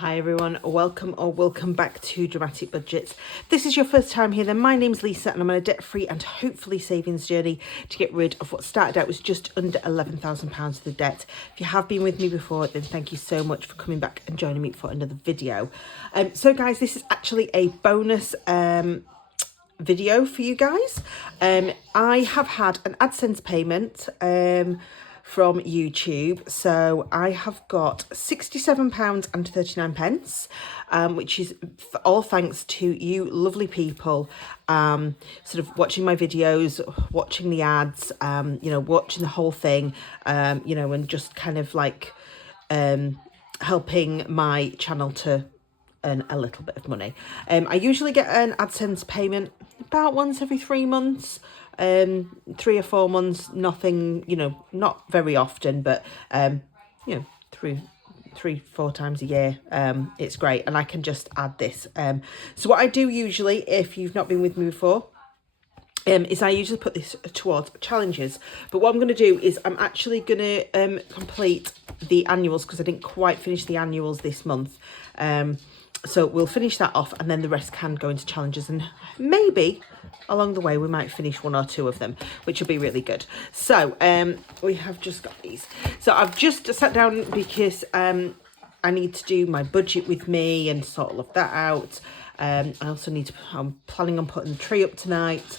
Hi everyone, welcome back to Dramatic Budgets. If this is your first time here, then my name's Lisa and I'm on a debt-free and hopefully savings journey to get rid of what started out was just under £11,000 of the debt. If you have been with me before, then thank you so much for coming back and joining me for another video. So guys, this is actually a bonus video for you guys. I have had an Adsense payment from YouTube, so I have got £67.39, which is all thanks to you lovely people sort of watching my videos, watching the ads, watching the whole thing, and just kind of like helping my channel to earn a little bit of money. I usually get an Adsense payment about once every 3 months, 3 or 4 months, nothing, not very often, but, 3-4 times a year. It's great. And I can just add this. So what I do usually, if you've not been with me before, is I usually put this towards challenges. But what I'm going to do is I'm actually going to complete the annuals because I didn't quite finish the annuals this month. So we'll finish that off and then the rest can go into challenges, and maybe along the way we might finish 1 or 2 of them, which will be really good. So we have just got these. So I've just sat down because I need to do my budget with me and sort all of that out. I also need to, I'm planning on putting the tree up tonight.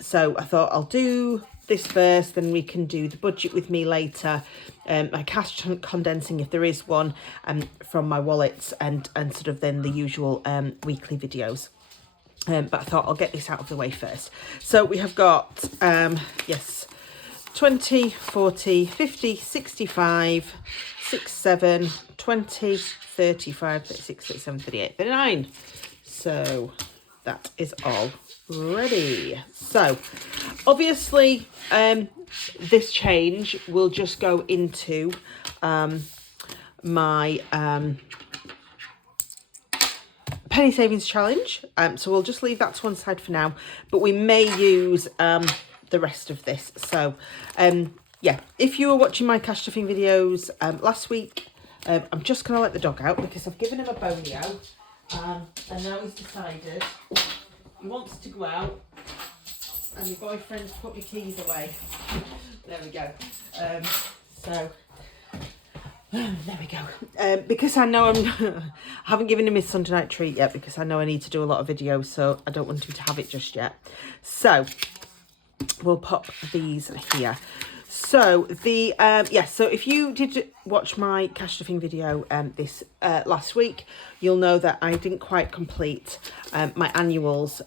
So I thought I'll do this first, then we can do the budget with me later. My cash condensing, if there is one, from my wallets, and sort of then the usual weekly videos. But I thought I'll get this out of the way first. So we have got, 20, 40, 50, 65, 67, 20, 35, 36, 37, 38, 39. So that is all ready. So obviously this change will just go into my penny savings challenge, so we'll just leave that to one side for now, but we may use the rest of this. So yeah, if you were watching my cash stuffing videos last week, I'm just gonna let the dog out because I've given him a bonio, and now he's decided he wants to go out, and your boyfriend's put my keys away. There we go. There we go. Because I know I haven't given him his Sunday night treat yet because I know I need to do a lot of videos, so I don't want him to have it just yet. So we'll pop these here. So the so if you did watch my cash stuffing video this last week, you'll know that I didn't quite complete my annuals.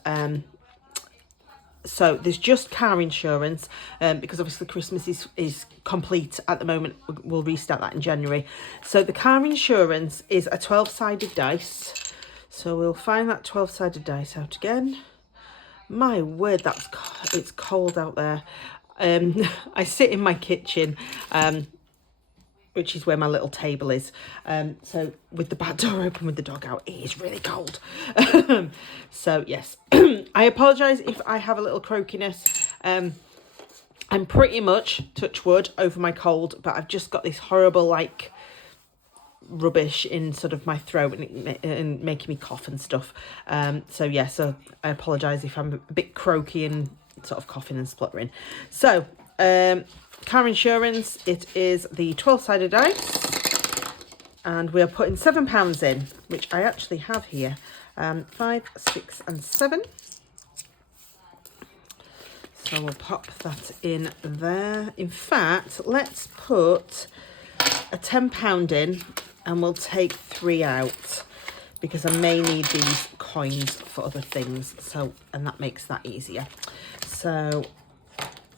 So there's just car insurance, because obviously Christmas is complete at the moment. We'll restart that in January. So the car insurance is a 12-sided dice. So we'll find that 12-sided dice out again. My word, it's cold out there. I sit in my kitchen, which is where my little table is. So with the back door open with the dog out, it is really cold. So yes, I apologise if I have a little croakiness. I'm pretty much, touch wood, over my cold, but I've just got this horrible like rubbish in sort of my throat and making me cough and stuff. So yeah, so I apologise if I'm a bit croaky and sort of coughing and spluttering. So car insurance, it is the 12-sided dice, and we are putting £7 in, which I actually have here. 5, 6 and 7. So we'll pop that in there. In fact, let's put a £10 in and we'll take 3 out because I may need these coins for other things. So, and that makes that easier. So,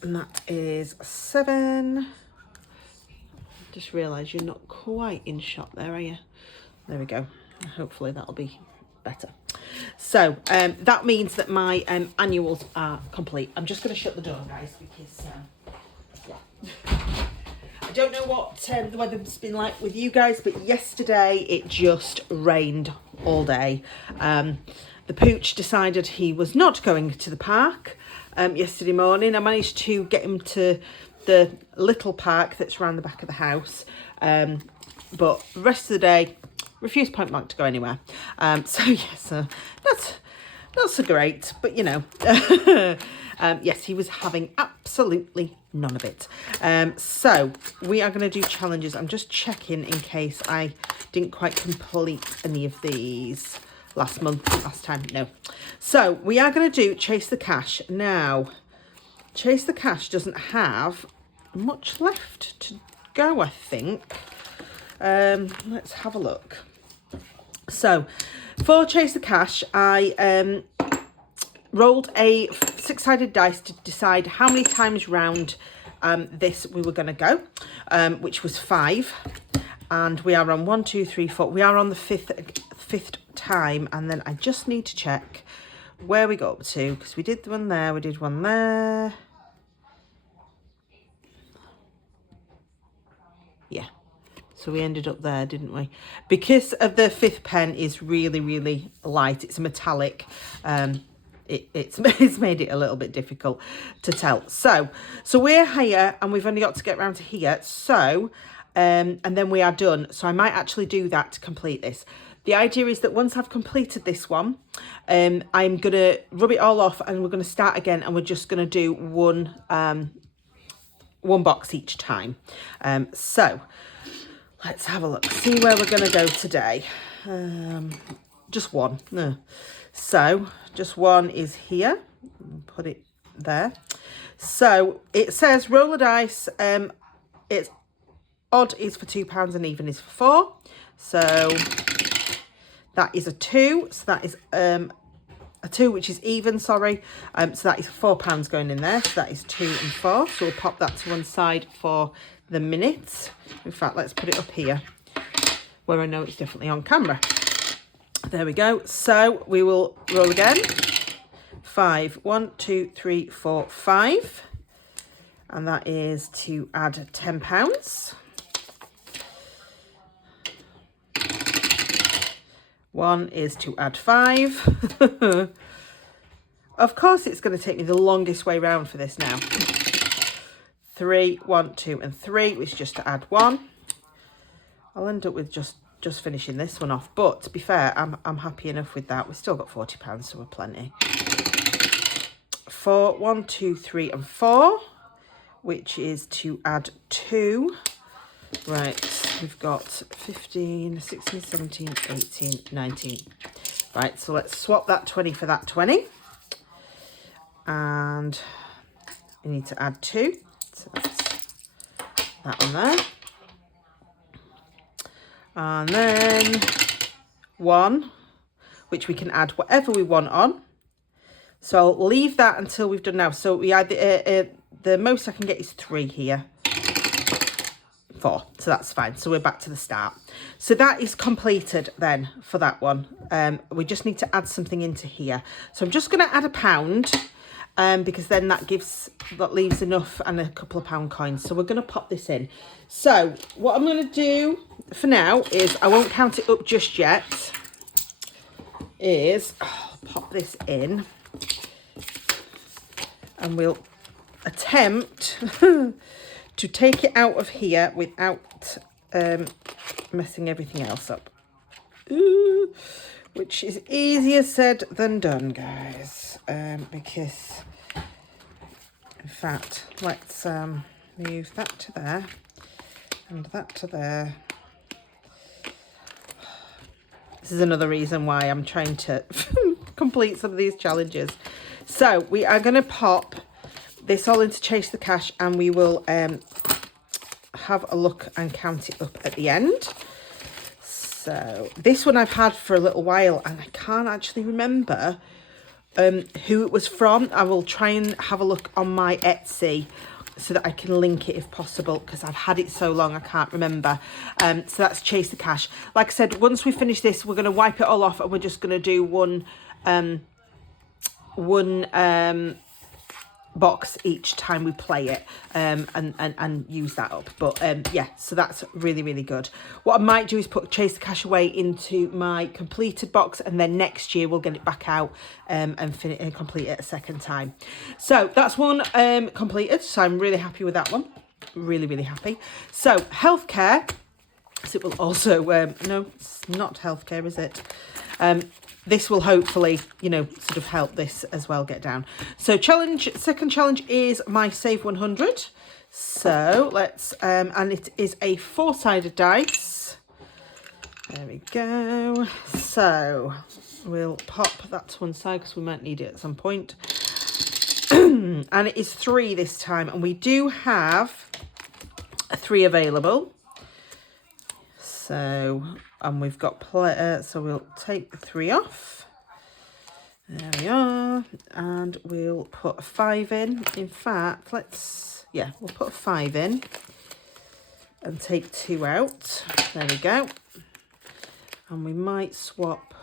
and that is 7. Just realised you're not quite in shot there, are you? There we go. Hopefully that'll be better. So that means that my annuals are complete. I'm just going to shut the door, guys, because I don't know what the weather's been like with you guys, but yesterday it just rained all day. The pooch decided he was not going to the park yesterday morning. I managed to get him to the little park that's around the back of the house, but the rest of the day refused point blank to go anywhere. So yes, that's not so great, but you know, yes, he was having absolutely none of it. So we are going to do challenges. I'm just checking in case I didn't quite complete any of these last time. No. So we are going to do Chase the Cash. Now, Chase the Cash doesn't have much left to go, I think. Let's have a look. So for Chase the Cash, I rolled a 6-sided dice to decide how many times round this we were going to go, which was 5. And we are on 1, 2, 3, 4. We are on the fifth time, and then I just need to check where we got up to, because we did one there, we did one there. Yeah. So we ended up there, didn't we? Because of the 5th pen is really, really light. It's a metallic. It's made it a little bit difficult to tell. So we're here, and we've only got to get round to here. So, and then we are done. So I might actually do that to complete this. The idea is that once I've completed this one, I'm going to rub it all off, and we're going to start again, and we're just going to do one box each time. So let's have a look, see where we're going to go today. Just one. No. So just one is here. Put it there. So it says roll a dice. It's odd is for £2 and even is for 4. So that is a 2. So that is a 2, which is even, sorry. So that is £4 going in there. So that is 2 and 4. So we'll pop that to one side for the minutes. In fact, let's put it up here where I know it's definitely on camera. There we go. So we will roll again. 5. 1, 2, 3, 4, 5. And that is to add £10. 1 is to add 5. Of course, it's going to take me the longest way round for this now. 3, 1, 2, and 3, which is just to add 1. I'll end up with just finishing this one off. But to be fair, I'm happy enough with that. We've still got £40, so we're plenty. 4, 1, 2, 3, and 4, which is to add 2. Right, we've got 15, 16, 17, 18, 19. Right, so let's swap that 20 for that 20. And we need to add 2. So that's that one there. And then 1, which we can add whatever we want on. So I'll leave that until we've done now. So we add the most I can get is 3 here. 4, so that's fine. So we're back to the start. So that is completed then for that one. We just need to add something into here. So I'm just going to add £1 because then that leaves enough and a couple of pound coins. So we're going to pop this in. So what I'm going to do for now is, I won't count it up just yet, is pop this in, and we'll attempt to take it out of here without messing everything else up. Ooh, which is easier said than done, guys. Because, in fact, let's move that to there and that to there. This is another reason why I'm trying to complete some of these challenges. So we are going to pop this all into Chase the Cash, and we will have a look and count it up at the end. So this one I've had for a little while, and I can't actually remember who it was from. I will try and have a look on my Etsy so that I can link it if possible, because I've had it so long I can't remember. So that's Chase the Cash. Like I said, once we finish this, we're going to wipe it all off, and we're just going to do one box each time we play it, and use that up. But yeah, so that's really, really good. What I might do is put Chase the Cash away into my completed box, and then next year we'll get it back out and complete it a second time. So that's one completed, so I'm really happy with that one. Really, really happy. So healthcare, So it will also, no, it's not healthcare, is it? This will hopefully, you know, sort of help this as well get down. So second challenge is my Save 100. So let's, and it is a 4-sided dice. There we go. So we'll pop that to one side because we might need it at some point. And it is 3 this time, and we do have a 3 available. So, and we've got so we'll take the 3 off. There we are, and we'll put a 5 in. In fact, we'll put a 5 in and take 2 out. There we go. And we might swap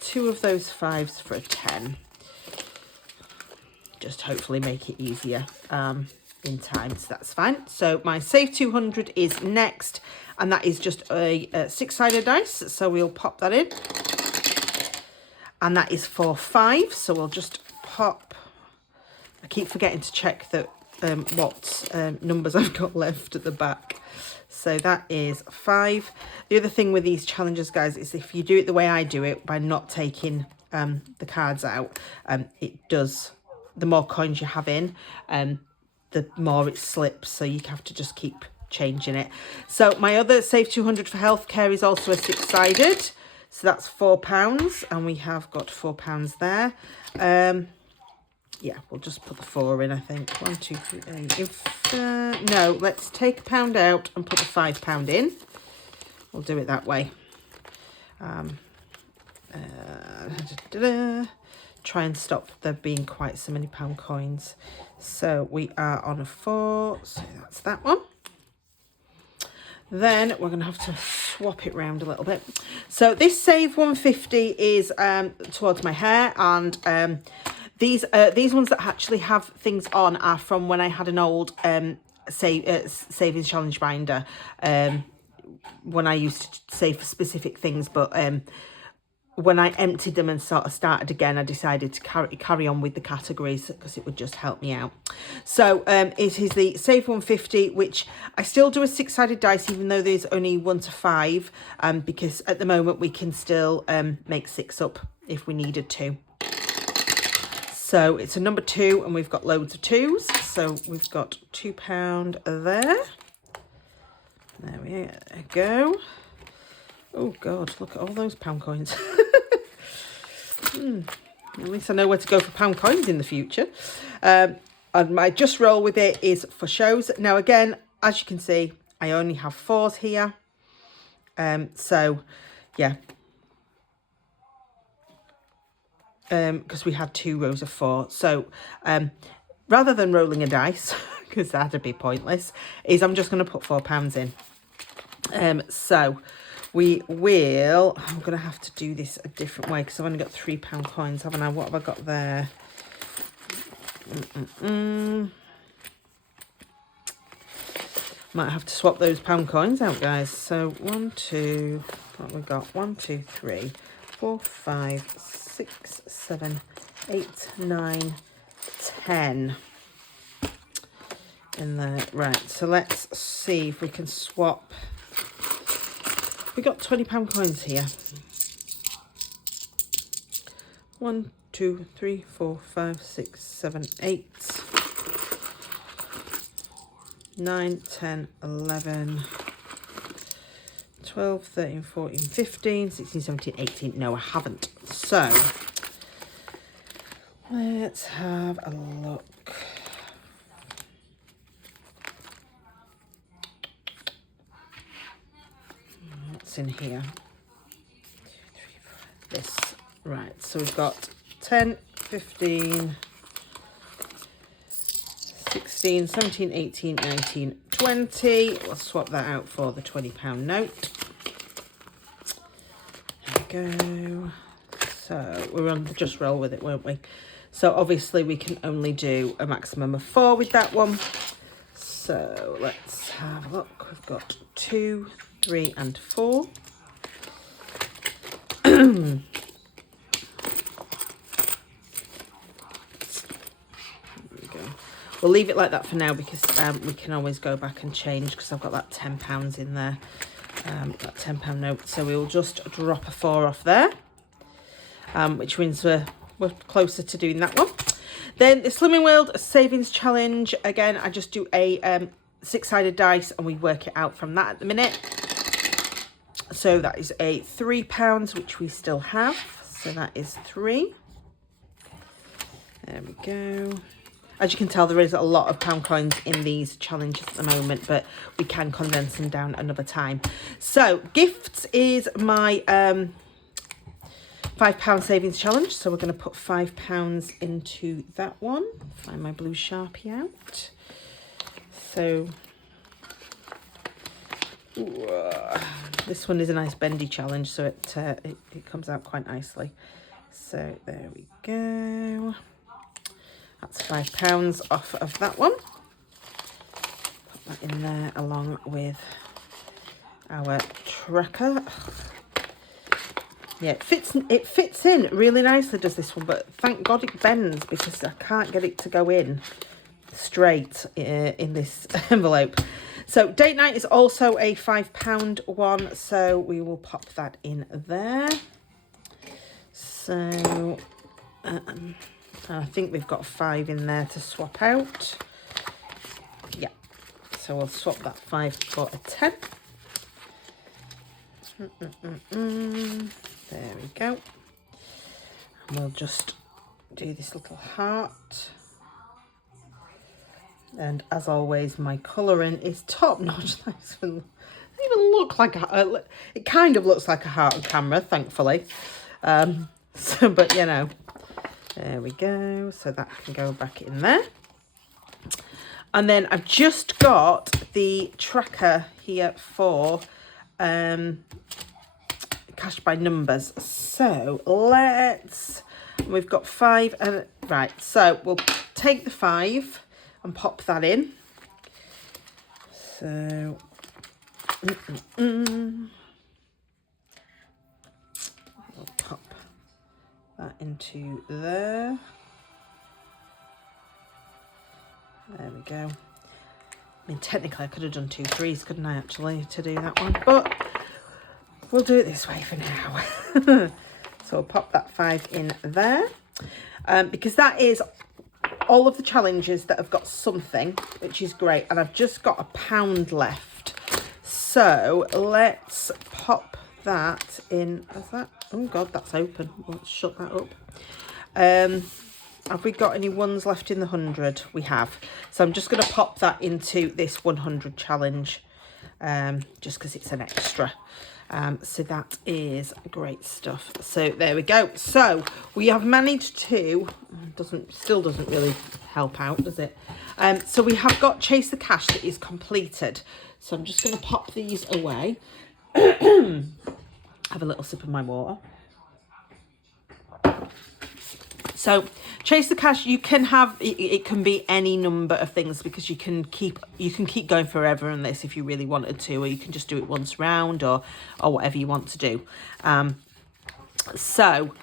2 of those 5s for a 10. Just hopefully make it easier in time, so that's fine. So my Save 200 is next, and that is just a 6-sided dice. So we'll pop that in. And that is for 5. So we'll just pop. I keep forgetting to check that what numbers I've got left at the back. So that is 5. The other thing with these challenges, guys, is if you do it the way I do it, by not taking the cards out, it does, the more coins you have in, the more it slips. So you have to just keep changing it. So my other Save 200 for healthcare is also a 6-sided. So that's £4, and we have got £4 there. Yeah, we'll just put the 4 in, I think. 1, 2, 3, no, let's take £1 out and put the £5 in. We'll do it that way. Try and stop there being quite so many pound coins. So we are on a 4, so that's that one. Then we're going to have to swap it round a little bit. So this Save 150 is towards my hair, and these ones that actually have things on are from when I had an old savings challenge binder, when I used to save for specific things, but when I emptied them and sort of started again, I decided to carry on with the categories because it would just help me out. So it is the Save 150, which I still do a 6-sided dice, even though there's only 1 to 5, because at the moment we can still make 6 up if we needed to. So it's a number 2, and we've got loads of 2s. So we've got £2 there. There we go. Oh God, look at all those pound coins. At least I know where to go for pound coins in the future. And my just roll with it is for shows. Now again, as you can see, I only have 4s here. So yeah. Because we had 2 rows of 4. So rather than rolling a dice, because that'd be pointless, is I'm just going to put £4 in. So we will, I'm going to have to do this a different way because I've only got £3 coins, haven't I? What have I got there? Might have to swap those pound coins out, guys. So 1, 2, what have we got? 1, 2, 3, 4, 5, 6, 7, 8, 9, 10 in there. Right, so let's see if we can swap. We got £20 coins here. 1, 2, 3, 4, 5, 6, 7, 8, 9, 10, 11, 12, 13, 14, 15, 16, 17, 18. No, I haven't. So let's have a look. What's in here? This. Right, so we've got 10, 15, 16, 17, 18, 19, 20. We'll swap that out for the £20 note. There we go. So we're on the just roll with it, weren't we? So obviously we can only do a maximum of 4 with that one. So let's have a look. We've got 2, 3 and 4. We'll leave it like that for now because we can always go back and change because I've got that £10 in there. that £10 note. So we'll just drop a 4 off there, which means we're closer to doing that one. Then the Slimming World Savings Challenge. Again, I just do a 6-sided dice and we work it out from that at the minute. So that is a £3, which we still have. So that is 3. There we go. As you can tell, there is a lot of pound coins in these challenges at the moment, but we can condense them down another time. So gifts is my £5 savings challenge. So we're going to put £5 into that one. Find my blue Sharpie out. So this one is a nice bendy challenge, so it comes out quite nicely. So there we go. That's £5 off of that one. Put that in there along with our tracker. Yeah, it fits in really nicely, does this one, but thank God it bends because I can't get it to go in straight in this envelope. So date night is also a £5 one, so we will pop that in there. So I think we've got 5 in there to swap out. Yeah, so we'll swap that 5 for a 10. There we go. And we'll just do this little heart. And as always, my colouring is top notch. It doesn't even look like it kind of looks like a heart on camera, thankfully. But you know, there we go. So that can go back in there. And then I've just got the tracker here for cash by numbers. So we've got 5 and right. So we'll take the 5 and pop that in. So we'll pop that into there. There we go. I mean, technically I could have done 2 3s, couldn't I, actually, to do that one, but we'll do it this way for now. So we'll pop that 5 in there, because that is all of the challenges that have got something, which is great. And I've just got £1 left. So let's pop that in. Is that? Oh God, that's open. Let's shut that up. Have we got any ones left in the 100? We have. So I'm just going to pop that into this 100 challenge, just because it's an extra. So that is great stuff. So there we go. So we have managed to, still doesn't really help out, does it? So we have got Chase the Cash that is completed. So I'm just going to pop these away. Have a little sip of my water. So Chase the Cash, you can have, it can be any number of things, because you can keep going forever on this if you really wanted to, or you can just do it once round, or whatever you want to do. So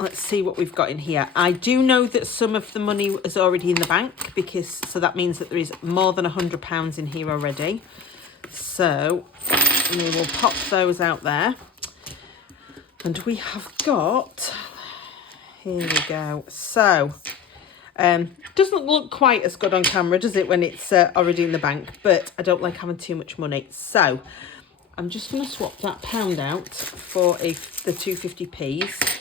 let's see what we've got in here. I do know that some of the money is already in the bank, so that means that there is more than £100 in here already. So we will pop those out there. And we have got, here we go. So, doesn't look quite as good on camera, does it, when it's already in the bank? But I don't like having too much money. So, I'm just going to swap that £1 out for the 250p's,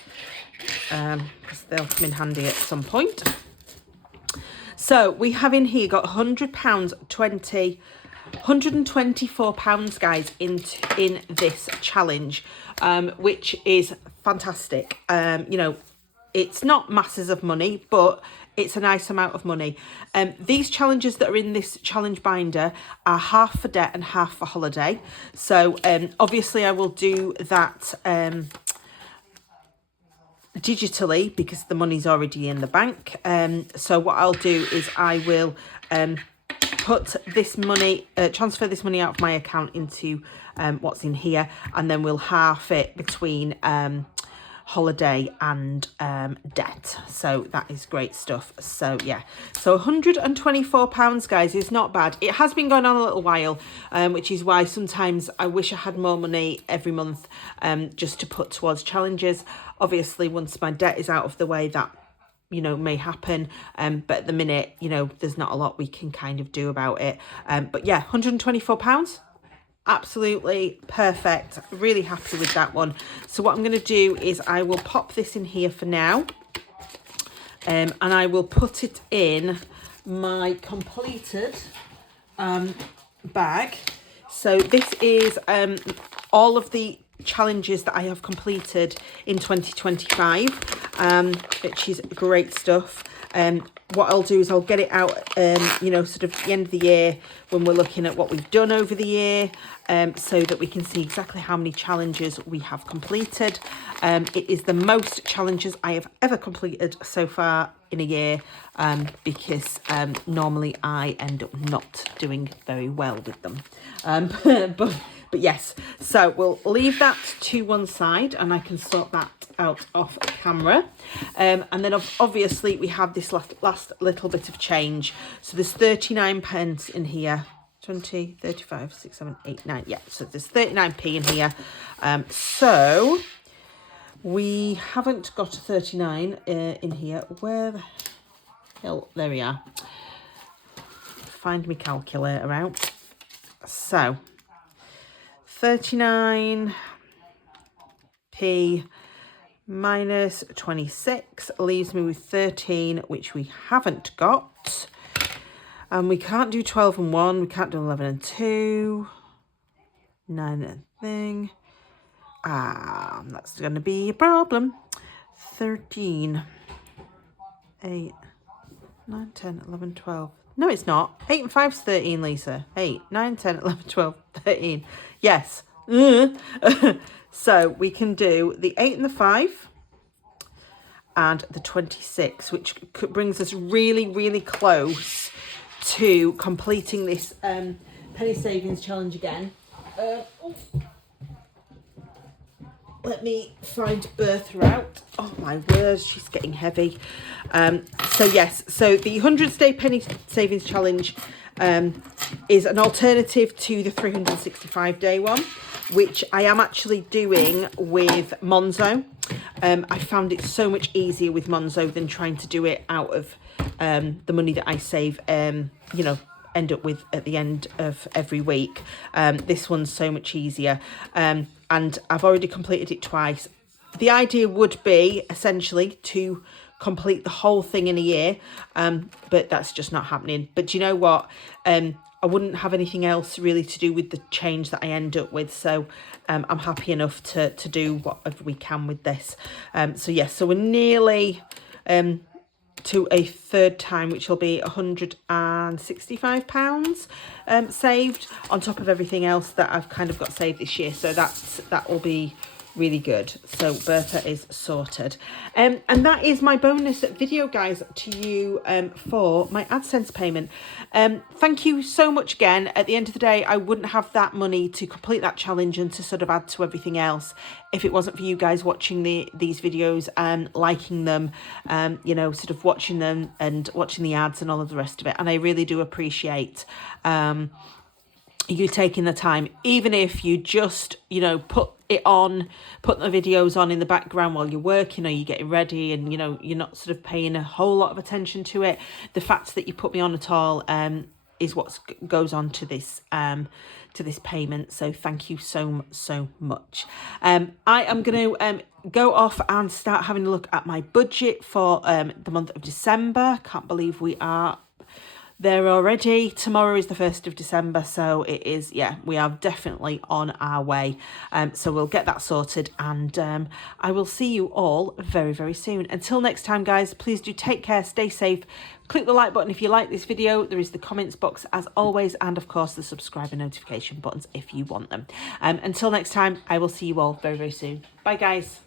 because they'll come in handy at some point. So, we have in here got £100, £124, guys, in this challenge, which is fantastic. You know, it's not masses of money, but it's a nice amount of money. These challenges that are in this challenge binder are half for debt and half for holiday. So obviously I will do that digitally, because the money's already in the bank. So what I'll do is I will put this money, transfer this money out of my account into what's in here, and then we'll half it between holiday and debt. So that is great stuff. So yeah, so £124, guys, is not bad. It has been going on a little while, which is why sometimes I wish I had more money every month just to put towards challenges. Obviously, once my debt is out of the way, that may happen, but at the minute, there's not a lot we can kind of do about it. But yeah, £124, absolutely perfect. Really happy with that one. So what I'm going to do is I will pop this in here for now, and I will put it in my completed bag. So this is all of the challenges that I have completed in 2025, which is great stuff. What I'll do is I'll get it out, sort of at the end of the year when we're looking at what we've done over the year, so that we can see exactly how many challenges we have completed. It is the most challenges I have ever completed so far in a year, because normally I end up not doing very well with them. But yes, so we'll leave that to one side and I can sort that out off camera. And then obviously we have this last little bit of change. So there's 39 pence in here. 20, 35, 6, 7, 8, 9. Yeah, so there's 39p in here. So we haven't got a 39 in here. Where the hell? There we are. Find me calculator out. So 39p minus 26 leaves me with 13, which we haven't got. And we can't do 12 and 1. We can't do 11 and 2. 9 and thing. That's going to be a problem. 13. 8, 9, 10, 11, 12. No, it's not. 8 and 5 is 13, Lisa. 8, 9, 10, 11, 12, 13. Yes. So we can do the 8 and the 5 and the 26, which brings us really, really close to completing this penny savings challenge again. Let me find Bertha out. Oh my word, she's getting heavy. So yes, so the 100-day penny savings challenge is an alternative to the 365-day one, which I am actually doing with Monzo. I found it so much easier with Monzo than trying to do it out of the money that I save, end up with at the end of every week. This one's so much easier. And I've already completed it twice. The idea would be essentially to complete the whole thing in a year, but that's just not happening. But do you know what? I wouldn't have anything else really to do with the change that I end up with. So I'm happy enough to do whatever we can with this. So yes, so we're nearly to a third time, which will be £165 saved on top of everything else that I've kind of got saved this year. So that will be really good. So Bertha is sorted. And that is my bonus video, guys, to you for my AdSense payment. Thank you so much again. At the end of the day, I wouldn't have that money to complete that challenge and to sort of add to everything else if it wasn't for you guys watching these videos and liking them, sort of watching them and watching the ads and all of the rest of it. And I really do appreciate you taking the time, even if you just, put the videos on in the background while you're working or you're getting ready and, you're not sort of paying a whole lot of attention to it. The fact that you put me on at all is what goes on to this payment. So thank you so much. I am going to go off and start having a look at my budget for the month of December. Can't believe we are there already. Tomorrow is the 1st of December, so it is, we are definitely on our way. So we'll get that sorted, and I will see you all very, very soon. Until next time, guys, please do take care, stay safe. Click the like button if you like this video. There is the comments box as always, and of course the subscribe and notification buttons if you want them. Until next time, I will see you all very, very soon. Bye, guys.